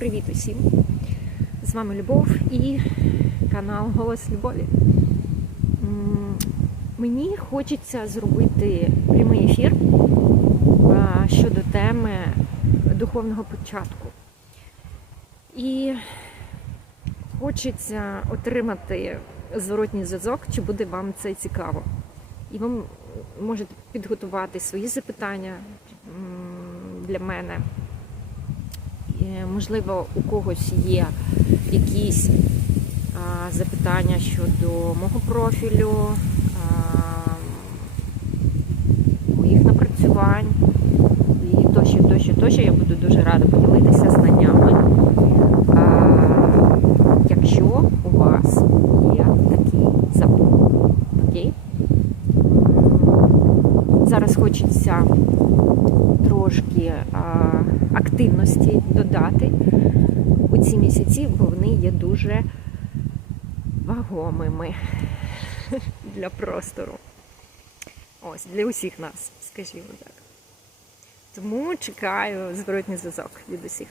Привіт усім! З вами Любов і канал Голос Любові. Мені хочеться зробити прямий ефір щодо теми духовного початку. І хочеться отримати зворотній зв'язок, чи буде вам це цікаво. І ви можете підготувати свої запитання для мене. Е, Можливо, у когось є якісь запитання щодо мого профілю, моїх напрацювань і тощо, тощо, тощо. Я буду дуже рада поділитися знаннями. Якщо у вас є такий запит. Зараз хочеться трошки активності додати у ці місяці, бо вони є дуже вагомими для простору. Ось, для усіх нас, скажімо так. Тому чекаю зворотній зв'язок від усіх.